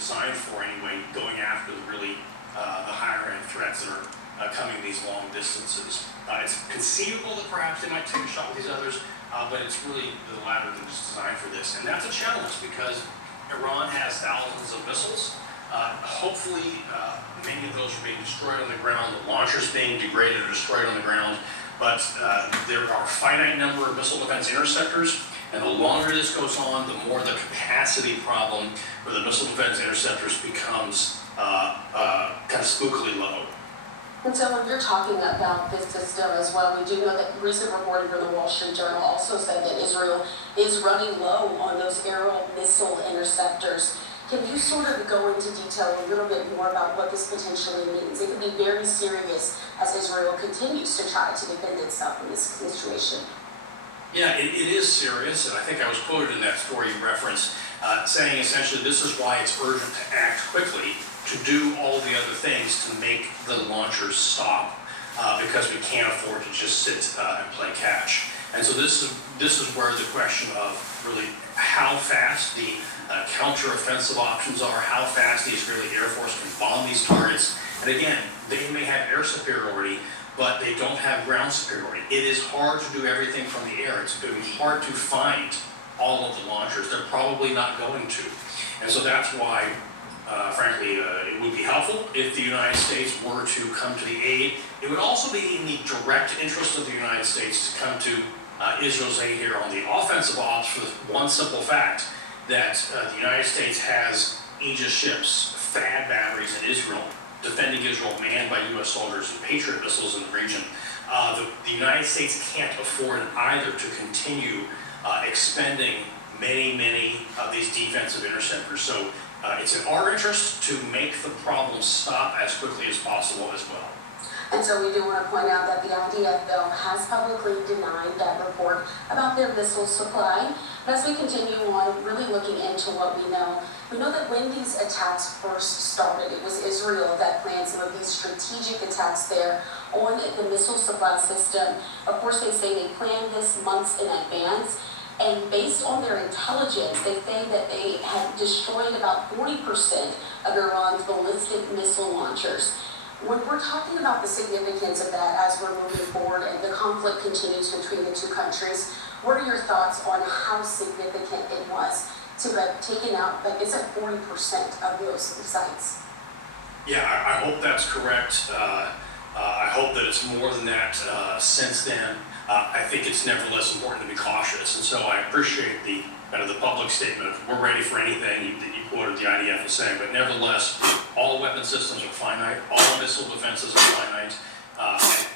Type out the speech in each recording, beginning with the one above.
designed for anyway, going after the really the higher end threats that are coming these long distances. It's conceivable that perhaps they might take a shot with these others, but it's really the latter that is designed for this. And that's a challenge because Iran has thousands of missiles. Hopefully, many of those are being destroyed on the ground, the launchers being degraded or destroyed on the ground, but there are a finite number of missile defense interceptors, and the longer this goes on, the more the capacity problem for the missile defense interceptors becomes kind of spookily low. And so when you're talking about this system as well, we do know that recent reporting from the Wall Street Journal also said that Israel is running low on those aerial missile interceptors. Can you sort of go into detail a little bit more about what this potentially means? It could be very serious as Israel continues to try to defend itself in this situation. Yeah, it is serious, and I think I was quoted in that story you referenced, saying essentially this is why it's urgent to act quickly, to do all the other things to make the launchers stop, because we can't afford to just sit and play catch. And so this is where the question of really how fast the counter-offensive options are, how fast the Israeli Air Force can bomb these targets. And again, they may have air superiority, but they don't have ground superiority. It is hard to do everything from the air. It's going to be hard to find all of the launchers. They're probably not going to. And so that's why, frankly, it would be helpful if the United States were to come to the aid. It would also be in the direct interest of the United States to come to Israel's aid here on the offensive ops for the one simple fact that the United States has Aegis ships, THAAD batteries in Israel, defending Israel manned by U.S. soldiers and Patriot missiles in the region. The United States can't afford either to continue expending many of these defensive interceptors. So it's in our interest to make the problem stop as quickly as possible as well. And so we do want to point out that the IDF, though, has publicly denied that report about their missile supply. But as we continue on, really looking into what we know that when these attacks first started, it was Israel that planned some of these strategic attacks there on the missile supply system. Of course, they say they planned this months in advance. And based on their intelligence, they say that they had destroyed about 40% of Iran's ballistic missile launchers. When we're talking about the significance of that as we're moving forward and the conflict continues between the two countries, what are your thoughts on how significant it was to have taken out, like it's at 40% of those sites? Yeah, I hope that's correct. I hope that it's more than that since then. I think it's nevertheless important to be cautious, and so I appreciate the kind of the public statement of we're ready for anything that you quoted the IDF as saying, but nevertheless, all weapon systems are finite, all missile defenses are finite,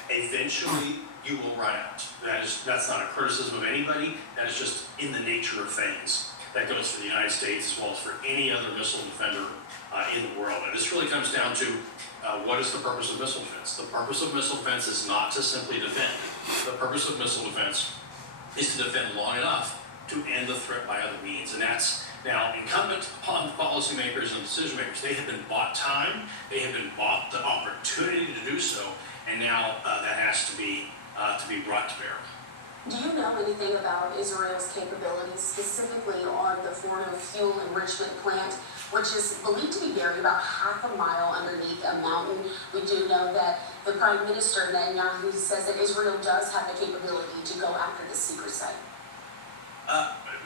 and eventually you will run out. That's not a criticism of anybody, that is just in the nature of things. That goes for the United States as well as for any other missile defender in the world. And this really comes down to what is the purpose of missile defense? The purpose of missile defense is not to simply defend. The purpose of missile defense is to defend long enough to end the threat by other means. And that's now incumbent upon the policymakers and decision makers. They have been bought time, they have been bought the opportunity to do so, and now that has to be brought to bear. Do you know anything about Israel's capabilities, specifically on the Fordo fuel enrichment plant, which is believed to be buried about half a mile underneath a mountain? We do know that the Prime Minister, Netanyahu, says that Israel does have the capability to go after this secret site.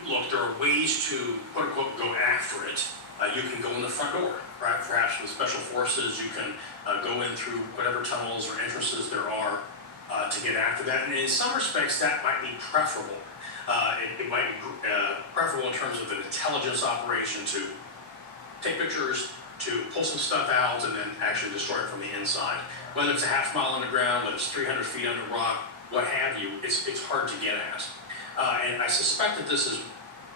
Look, there are ways to, quote unquote, go after it. You can go in the front door, right? Perhaps with special forces, you can go in through whatever tunnels or entrances there are to get after that. And in some respects, that might be preferable. It might be preferable in terms of an intelligence operation to take pictures, to pull some stuff out, and then actually destroy it from the inside. Whether it's a half mile underground, whether it's 300 feet under rock, what have you, it's hard to get at. And I suspect that this is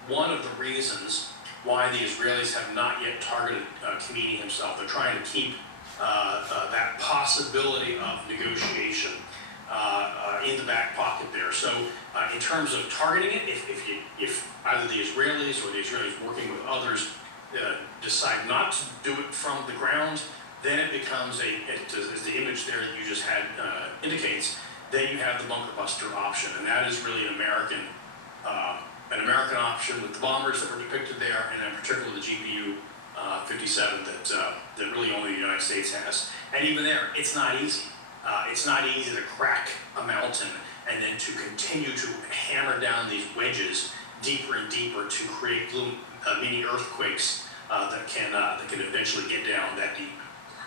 one of the reasons why the Israelis have not yet targeted Khamenei himself. They're trying to keep that possibility of negotiation in the back pocket there. So in terms of targeting it, if either the Israelis or the Israelis working with others decide not to do it from the ground, then it becomes as the image there that you just had indicates, then you have the bunker buster option, and that is really an American option with the bombers that were depicted there, and in particular the GPU 57 that really only the United States has. And even there, it's not easy. It's not easy to crack a mountain and then to continue to hammer down these wedges deeper and deeper to create little mini earthquakes that can eventually get down that deep.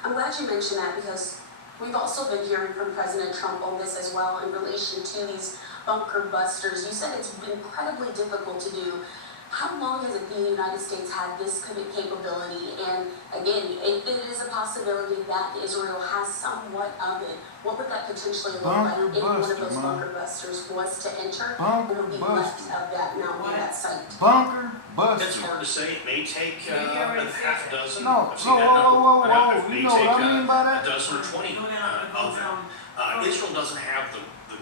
I'm glad you mentioned that because we've also been hearing from President Trump on this as well in relation to these bunker busters. You said it's been incredibly difficult to do. How long has it been the United States had this kind of capability? And again, if it is a possibility that Israel has somewhat of it, what would that potentially look like if one of those bunker busters was to enter? What would be left of that mountain, that site? Bunker buster. It's hard to say. It may take a half a dozen. No, I've seen that whoa. number. It may You know what take I mean by that? a dozen or 20 of them. Israel doesn't have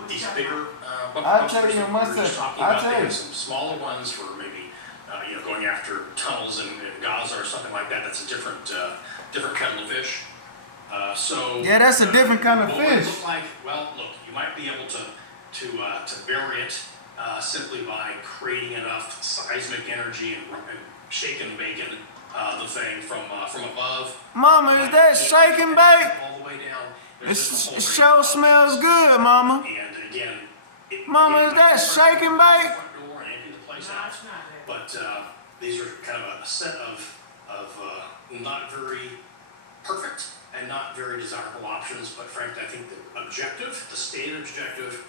these bigger I'll tell bunkers you that in we're 1 just second. talking I'll about. They tell you. have some smaller ones for maybe going after tunnels in Gaza or something like that. That's a different kettle of fish. Yeah, that's a different kind of what would it fish. look like? Well, look, you might be able to bury it simply by creating enough seismic energy and shaking and baking the thing from above. Mama, is that shake and bake? All the way down. It There's just a whole sure range of smells options. good, Mama. And again, Mama, again, is that shake and bake? front door and empty the place out. But these are kind of a set of not very perfect and not very desirable options. But frankly, I think the objective, the stated objective,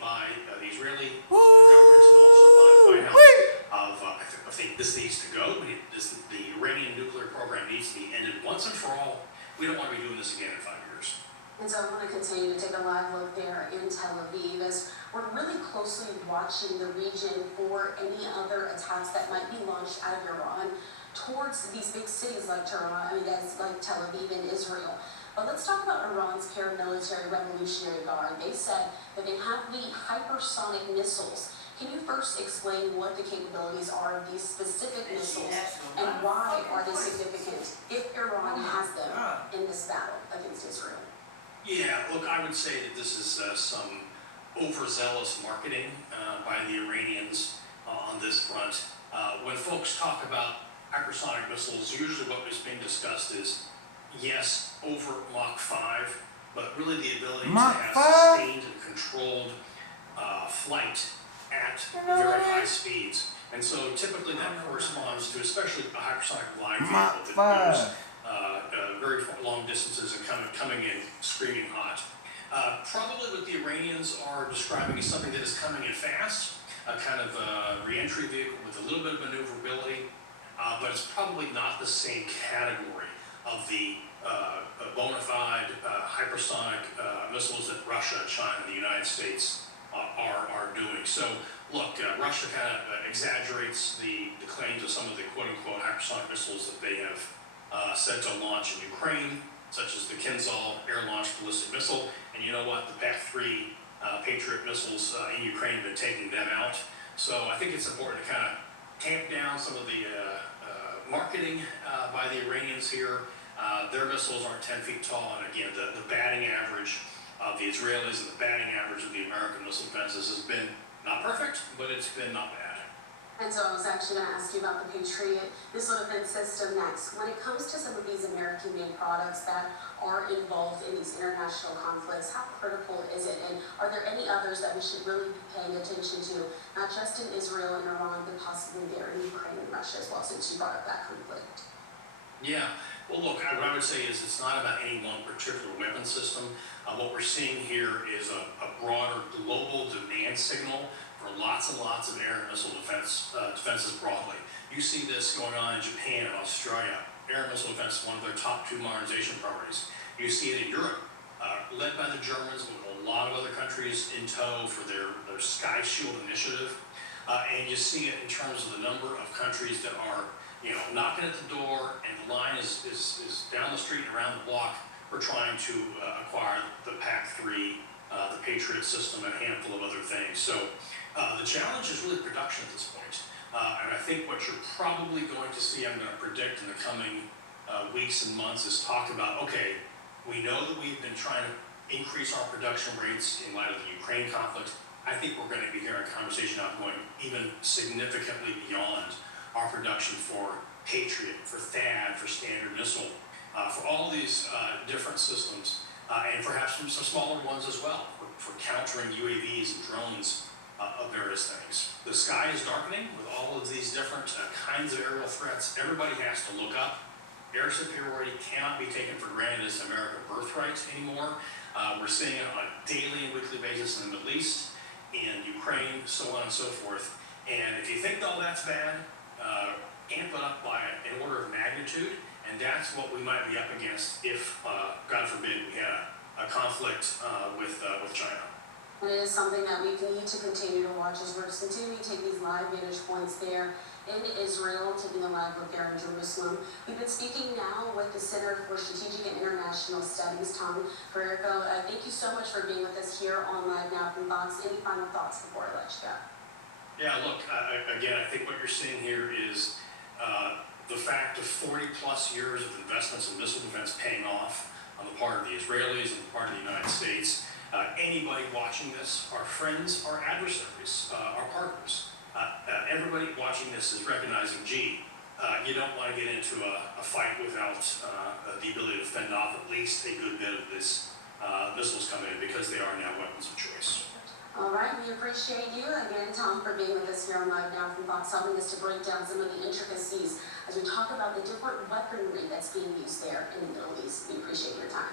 by the Israeli government and also by the White House, I think this needs to go. The Iranian nuclear program needs to be ended once and for all. We don't want to be doing this again in 5 years. And so I want to continue to take a live look there in Tel Aviv as we're really closely watching the region for any other attacks that might be launched out of Iran towards these big cities like like Tel Aviv and Israel. But let's talk about Iran's paramilitary revolutionary guard. They said that they have the hypersonic missiles. Can you first explain what the capabilities are of these specific missiles and why are they significant if Iran has them in this battle against Israel? Yeah, look, I would say that this is some overzealous marketing by the Iranians on this front. When folks talk about hypersonic missiles, usually what is being discussed is, yes, over Mach 5, but really the ability to have sustained and controlled flight at very high speeds. And so typically that corresponds to, especially a hypersonic glide vehicle that goes very long distances and coming in screaming hot. Probably what the Iranians are describing is something that is coming in fast, a kind of re-entry vehicle with a little bit of maneuverability, but it's probably not the same category of the bona fide hypersonic missiles that Russia, China, and the United States are doing. So look, Russia kind of exaggerates the claims of some of the quote-unquote hypersonic missiles that they have said to launch in Ukraine, such as the Kinzhal air-launched ballistic missile. And you know what? The PAC-3 Patriot missiles in Ukraine have been taking them out. So I think it's important to kind of tamp down some of the marketing by the Iranians here. Their missiles aren't 10 feet tall, and again, the batting average of the Israelis and the batting average of the American missile defenses has been not perfect, but it's been not bad. And so I was actually going to ask you about the Patriot missile defense system next. When it comes to some of these American-made products that are involved in these international conflicts, how critical is it? And are there any others that we should really be paying attention to, not just in Israel and Iran, but possibly there in Ukraine and Russia as well, since you brought up that conflict? Yeah, well look, what I would say is it's not about any one particular weapon system. What we're seeing here is a broader global demand signal for lots and lots of air and missile defenses broadly. You see this going on in Japan and Australia. Air and missile defense is one of their top 2 modernization priorities. You see it in Europe, led by the Germans with a lot of other countries in tow for their Sky Shield initiative. And you see it in terms of the number of countries that are knocking at the door, and the line is down the street and around the block. We're trying to acquire the PAC-3, the Patriot system, and a handful of other things. So the challenge is really production at this point. And I think what you're probably going to see, I'm going to predict in the coming weeks and months, is talk about, okay, we know that we've been trying to increase our production rates in light of the Ukraine conflict. I think we're going to be hearing a conversation now going even significantly beyond our production for Patriot, for THAAD, for Standard Missile, for all these different systems, and perhaps some smaller ones as well, for countering UAVs and drones of various things. The sky is darkening with all of these different kinds of aerial threats. Everybody has to look up. Air superiority cannot be taken for granted as American birthright anymore. We're seeing it on a daily and weekly basis in the Middle East, in Ukraine, so on and so forth. And if you think all that's bad, amp it up by an order of magnitude, and that's what we might be up against if, God forbid, we had a conflict with China. And it is something that we need to continue to watch as we're continuing to take these live vantage points there in Israel, taking a live look there in Jerusalem. We've been speaking now with the Center for Strategic and International Studies, Tom Carrico. Thank you so much for being with us here on Live Now from Fox. Any final thoughts before I let you go? Yeah, look, again, I think what you're seeing here is the fact of 40 plus years of investments in missile defense paying off on the part of the Israelis and the part of the United States. Anybody watching this, our friends, our adversaries, our partners, everybody watching this is recognizing, gee, you don't want to get into a fight without the ability to fend off at least a good bit of this missiles coming in, because they are now weapons of choice. All right, we appreciate you again, Tom, for being with us here on Live Now from Fox, helping us to break down some of the intricacies as we talk about the different weaponry that's being used there in the Middle East. We appreciate your time.